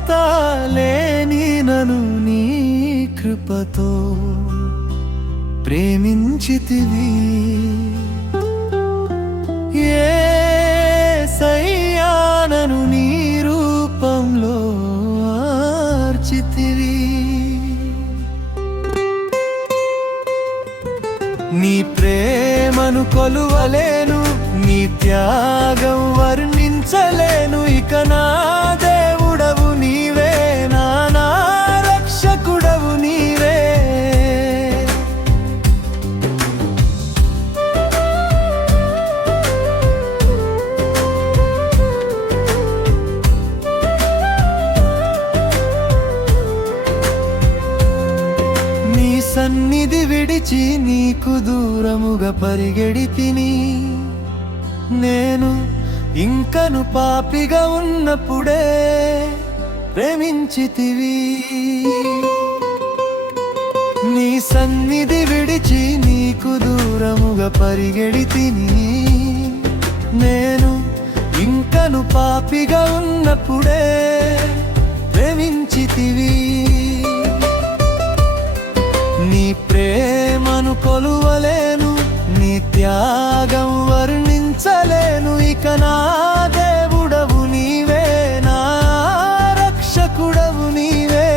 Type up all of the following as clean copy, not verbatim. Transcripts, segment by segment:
యోగ్యత లేని నన్ను నీ కృపతో ప్రేమించితివి. యేసయ్యా నన్ను నీ రూపంలో మార్చితివి. నీ ప్రేమను కొలువలేను, నీ త్యాగం వర్ణించలేను. ఇక నా దేవుడవు నీవే, నా రక్షకుడవు నీవే. నీ సన్నిధి విడిచి నీకు దూరముగా పరిగెడితిని. నేను ఇంకను పాపిగా ఉన్నప్పుడే ప్రేమించితివి. నీ సన్నిధి విడిచి నీకు దూరముగా పరిగెడితిని. నేను ఇంకను పాపిగా ఉన్నప్పుడే ప్రేమించితివి. నీ ప్రేమను కొలువలేను, నీ త్యాగం వర్ణించలేను. ఇక నా దేవుడవు నీవే, నా రక్షకుడవు నీవే.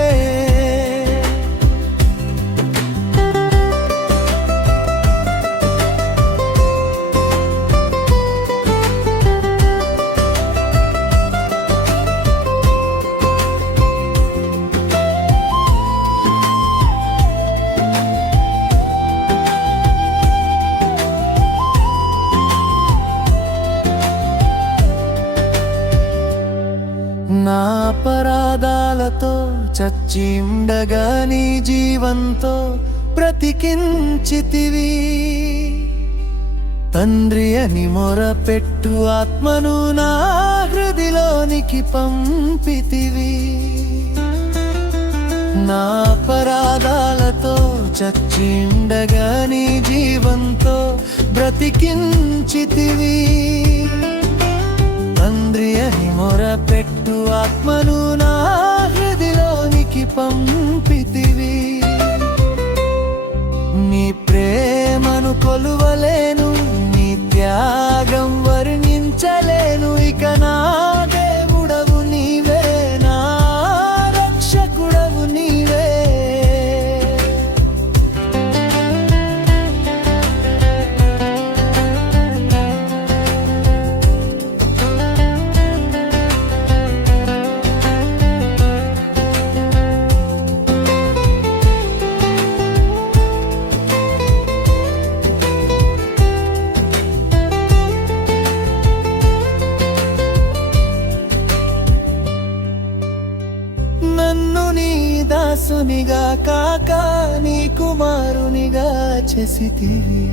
నా అపరాధాలతో చచ్చి ఉండగా నీ జీవంతో బ్రతికించితివి. తండ్రి అని మొరపెట్టు ఆత్మను నా హృదిలోనికి పంపితివి. నా అపరాధాలతో చచ్చి ఉండగా నీ జీవంతో బ్రతికించితివి. తండ్రి అని మొరపెట్టు ఆత్మను నా హృదిలోనికి పంపితివి. నీ ప్రేమను కొలువలేను, నీ త్యాగం వర్ణించలేను. ఇక నా దేవుడవు నీవే, నా రక్షకుడవు నీవే. నన్ను నీ దాసునిగా కాక నీ కుమారునిగా చేసితివి.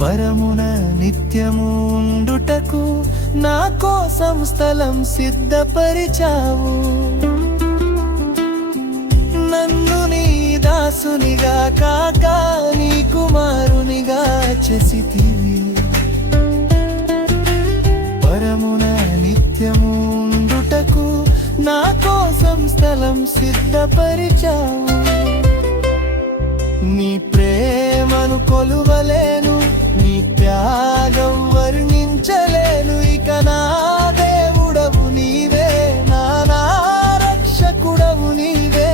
పరమున నిత్యము ఉండుటకు నా కోసం స్థలం సిద్ధపరిచావు. నన్ను నీ దాసునిగా కాక నీ కుమారునిగా చేసితివి. పరమున నిత్యము ఉండుటకు నా కోసం స్థలం సిద్ధపరిచావు. నీ ప్రేమను కొలువలేను, నీ త్యాగం వర్ణించలేను. ఇక నా దేవుడవు నీవే, నా రక్షకుడవు నీవే.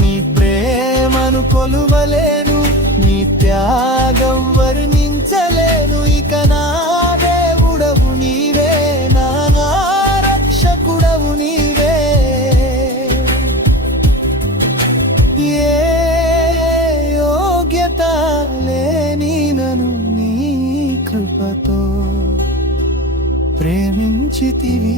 నీ ప్రేమను కొలువలేను, నీ త్యాగం వర్ణించలేను. ఇక నా దేవుడవు నీవే, నా రక్షకుడవు నీవే. ఏ యోగ్యత లేని నన్ను నీ కృపతో ప్రేమించితివి.